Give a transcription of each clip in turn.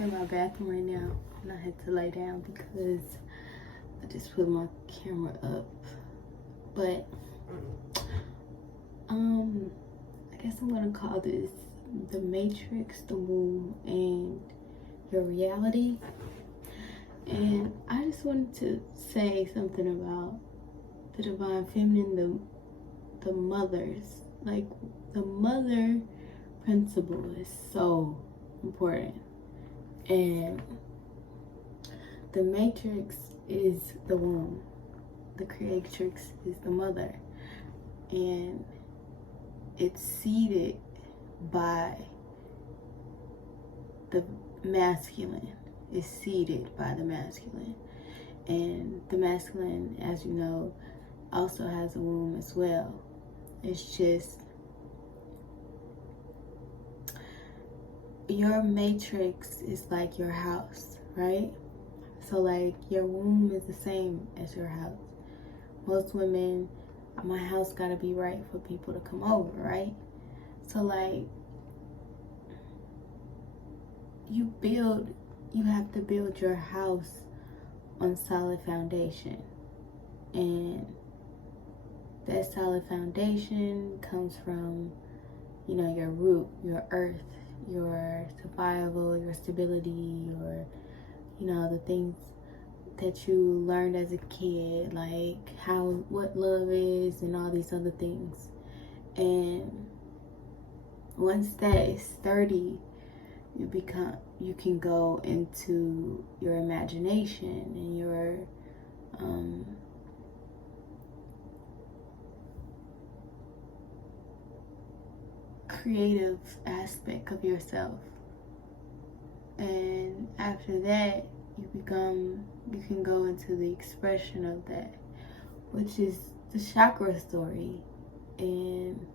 in my bathroom right now, and I had to lay down because I just put my camera up. But I guess I'm gonna call this the Matrix, the womb, and your reality. And I just wanted to say something about the divine feminine, the mothers. Like, the mother principle is so important. And the matrix is the womb. The creatrix is the mother. And it's seeded by the masculine. It's seeded by the masculine. And the masculine, as you know, also has a womb as well. It's just your matrix is like your house, right? So like your womb is the same as your house. Most women, my house gotta be right for people to come over, right? So like you have to build your house on solid foundation. And that solid foundation comes from, your root, your earth, your survival, your stability, your, the things that you learned as a kid, like what love is and all these other things. And once that is sturdy, you can go into your imagination and your creative aspect of yourself. And after that, you can go into the expression of that, which is the chakra story. And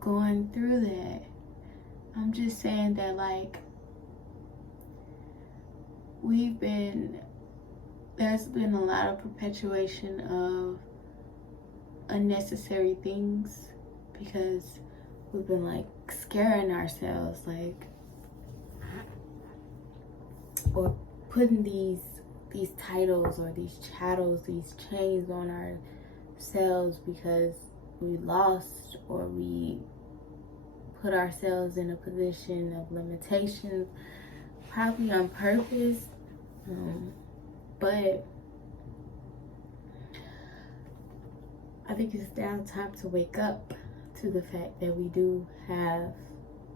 going through that, I'm just saying that, like, there's been a lot of perpetuation of unnecessary things because we've been like scaring ourselves, like, or putting these titles or these chattels, these chains on ourselves because we lost or we put ourselves in a position of limitation, probably on purpose. But I think it's now time to wake up to the fact that we do have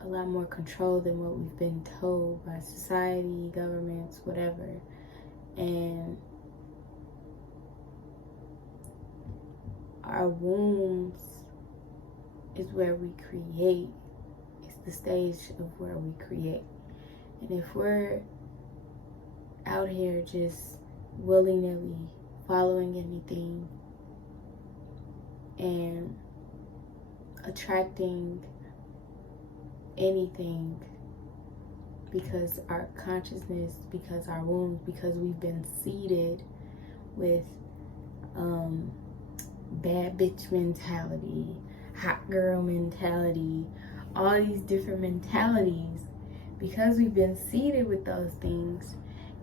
a lot more control than what we've been told by society, governments, whatever. And our wombs is where we create. It's the stage of where we create. And if we're out here just willy-nilly following anything and attracting anything because our consciousness, because our wombs, because we've been seeded with bad bitch mentality, hot girl mentality, all these different mentalities, because we've been seeded with those things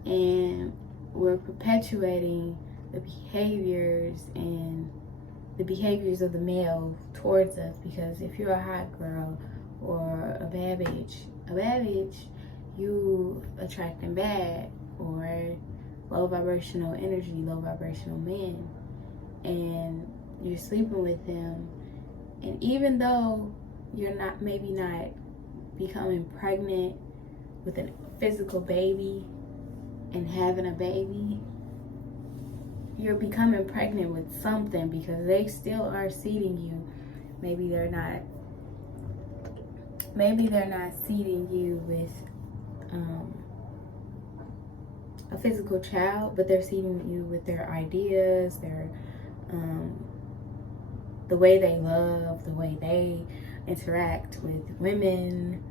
and we're perpetuating the behaviors of the male towards us. Because if you're a hot girl or a bad bitch, you attracting bad or low vibrational energy, low vibrational men, and you're sleeping with them. And even though you're maybe not becoming pregnant with a physical baby and having a baby, you're becoming pregnant with something because they still are seeding you. Maybe they're not seeding you with a physical child, but they're seeding you with their ideas, their the way they love, the way they interact with women,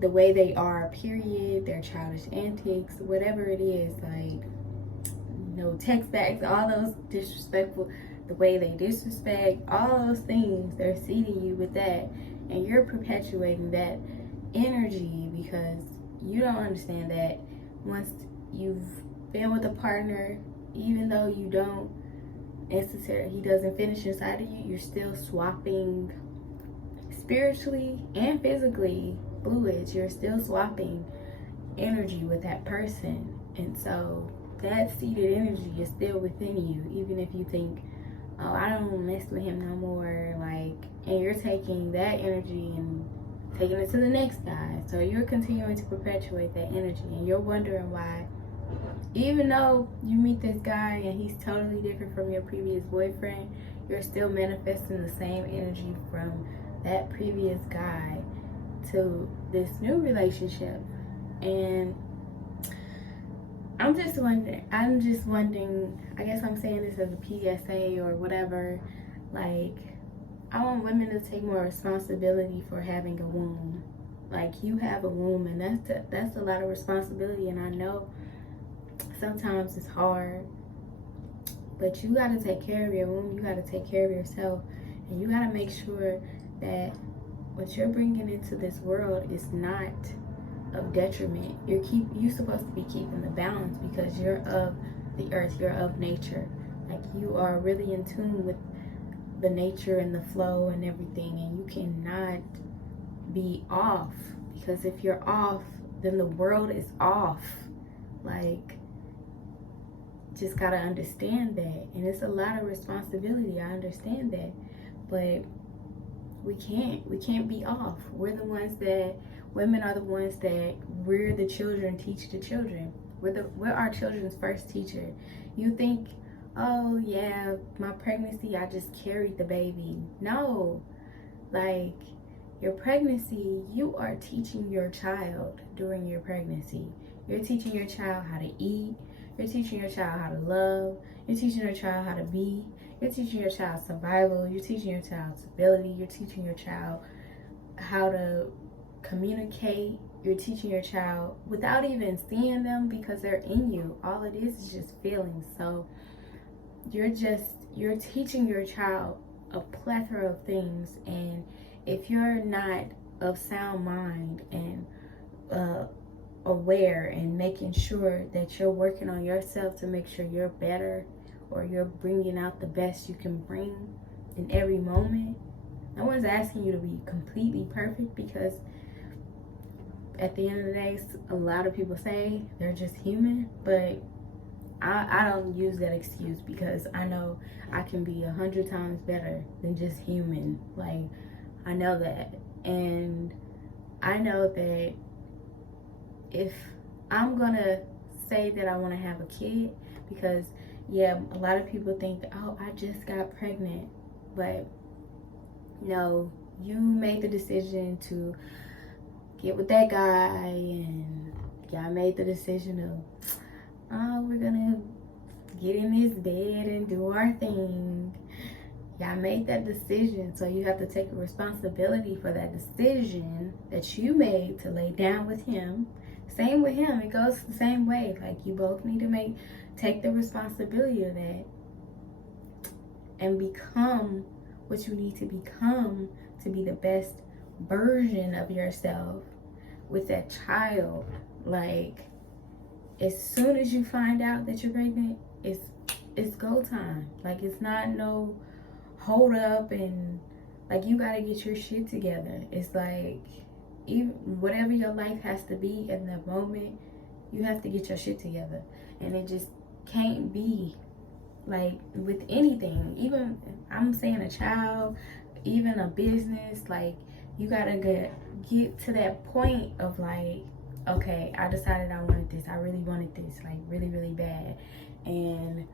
the way they are, period, their childish antics, whatever it is, like, text backs, all those disrespectful, the way they disrespect, all those things, they're seeding you with that, and you're perpetuating that energy because you don't understand that once you've been with a partner, even though you don't necessarily, he doesn't finish inside of you, you're still swapping spiritually and physically fluids. You're still swapping energy with that person, and so that seeded energy is still within you, even if you think, oh, I don't mess with him no more, like, and you're taking that energy and taking it to the next guy. So you're continuing to perpetuate that energy, and you're wondering why, even though you meet this guy and he's totally different from your previous boyfriend, you're still manifesting the same energy from that previous guy to this new relationship. And I'm just wondering, I guess I'm saying this as a PSA or whatever, like, I want women to take more responsibility for having a womb. Like, you have a womb, and that's a lot of responsibility, and I know sometimes it's hard, but you got to take care of your womb, you got to take care of yourself, and you got to make sure that what you're bringing into this world is not of detriment. You're supposed to be keeping the balance because you're of the earth, you're of nature. Like, you are really in tune with the nature and the flow and everything, and you cannot be off, because if you're off, then the world is off. Like, just gotta understand that, and it's a lot of responsibility. I understand that, but we can't be off. Women are the ones that rear the children, teach the children. We're our children's first teacher. You think, oh yeah, my pregnancy, I just carried the baby. No, like, your pregnancy, you are teaching your child during your pregnancy. You're teaching your child how to eat. You're teaching your child how to love. You're teaching your child how to be. You're teaching your child survival. You're teaching your child stability. You're teaching your child how to communicate. You're teaching your child without even seeing them, because they're in you. All it is just feelings. So you're teaching your child a plethora of things, and if you're not of sound mind and aware and making sure that you're working on yourself to make sure you're better, or you're bringing out the best you can bring in every moment. No one's asking you to be completely perfect, because at the end of the day, a lot of people say they're just human, but I don't use that excuse, because I know I can be 100 times better than just human. Like, I know that, and I know that if I'm gonna say that I want to have a kid, because yeah, a lot of people think, oh, I just got pregnant, but no, you made the decision to get with that guy, and y'all made the decision of, oh, we're gonna get in this bed and do our thing. Y'all made that decision, so you have to take responsibility for that decision that you made to lay down with him. Same with him, it goes the same way. Like, you both need to take the responsibility of that and become what you need to become to be the best version of yourself with that child. Like, as soon as you find out that you're pregnant, it's go time. Like, it's not no hold up, and like, you gotta get your shit together. It's like, even whatever your life has to be at that moment, you have to get your shit together. And it just can't be like with anything. Even, I'm saying a child, even a business, like, you gotta get to that point of like, okay, I decided I wanted this. I really wanted this, like, really, really bad. And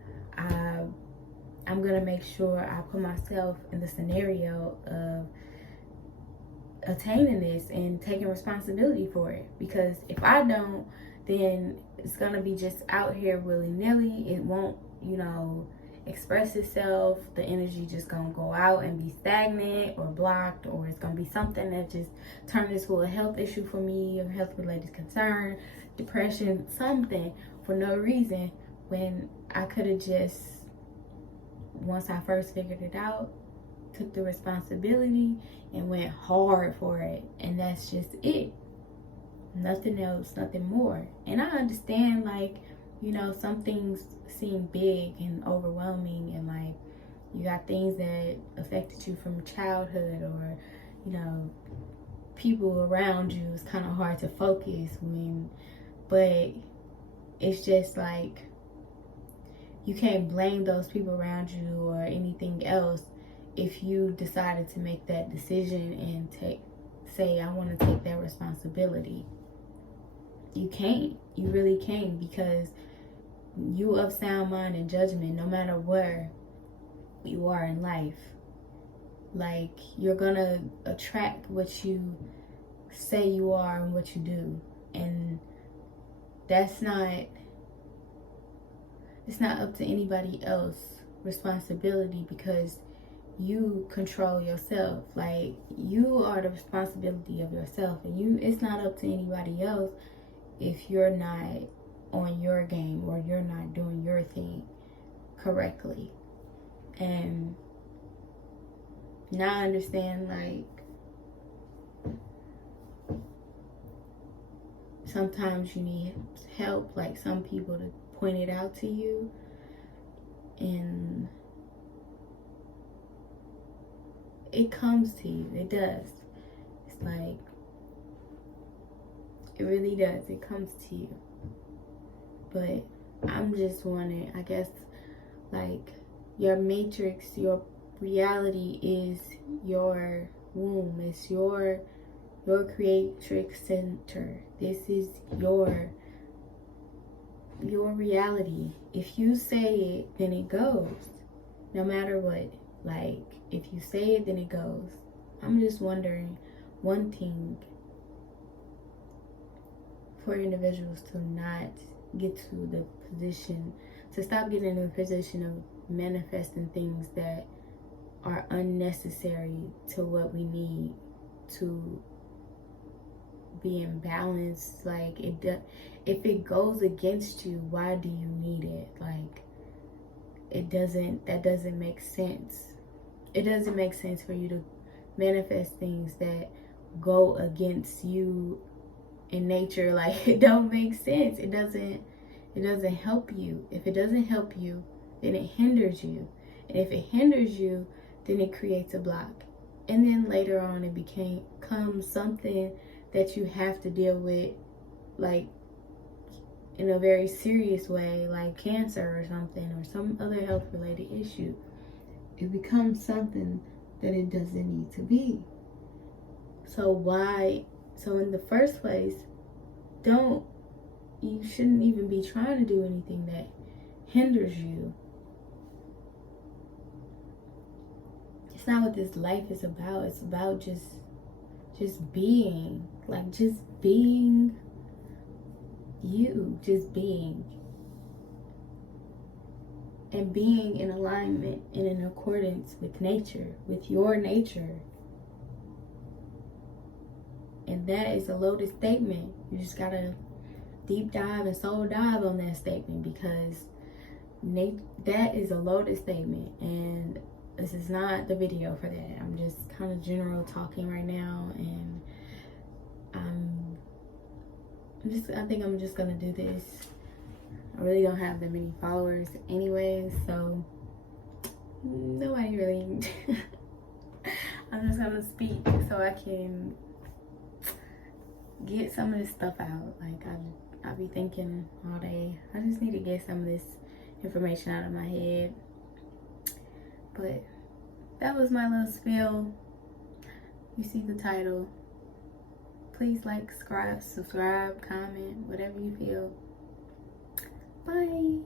I'm gonna make sure I put myself in the scenario of attaining this and taking responsibility for it. Because if I don't, then it's gonna be just out here willy-nilly. It won't, express itself. The energy just gonna go out and be stagnant or blocked, or it's gonna be something that just turned into a health issue for me, or health related concern, depression, something, for no reason, when I could have just once I first figured it out, took the responsibility and went hard for it. And that's just it. Nothing else, nothing more. And I understand, like, you know, some things seem big and overwhelming, and like you got things that affected you from childhood, or, you know, people around you. It's kind of hard to focus but it's just like you can't blame those people around you or anything else if you decided to make that decision and say, I want to take that responsibility. You can't. You really can't, because you of sound mind and judgment, no matter where you are in life. Like, you're gonna attract what you say you are and what you do. And that's not, it's not up to anybody else responsibility, because you control yourself. Like, you are the responsibility of yourself, and it's not up to anybody else if you're not on your game or you're not doing your thing correctly. And now I understand, like, sometimes you need help, like some people to point it out to you. And it comes to you. It does. It's like, it really does. It comes to you. But I'm just wanting, I guess, like, your matrix, your reality is your womb. It's your creatrix center. This is your reality. If you say it, then it goes. No matter what. Like, if you say it, then it goes. I'm just wondering one thing for individuals to not get to the position, to stop getting in the position of manifesting things that are unnecessary to what we need to be in balance. Like, if it goes against you, why do you need it? Like, that doesn't make sense. It doesn't make sense for you to manifest things that go against you in nature. Like, it don't make sense. It doesn't help you. If it doesn't help you, then it hinders you. And if it hinders you, then it creates a block. And then later on it becomes something that you have to deal with, like, in a very serious way, like cancer or something, or some other health related issue. It becomes something that it doesn't need to be. So in the first place, you shouldn't even be trying to do anything that hinders you. It's not what this life is about. It's about just being. Like, just being you. Just being. And being in alignment and in accordance with nature, with your nature. And that is a loaded statement. You just gotta deep dive and soul dive on that statement, because that is a loaded statement. And this is not the video for that. I'm just kind of general talking right now, and I think I'm just gonna do this. I really don't have that many followers anyways, so nobody really I'm just gonna speak so I can get some of this stuff out. Like, I be thinking all day. I just need to get some of this information out of my head. But that was my little spiel. You see the title. Please like, subscribe, comment, whatever you feel. Bye.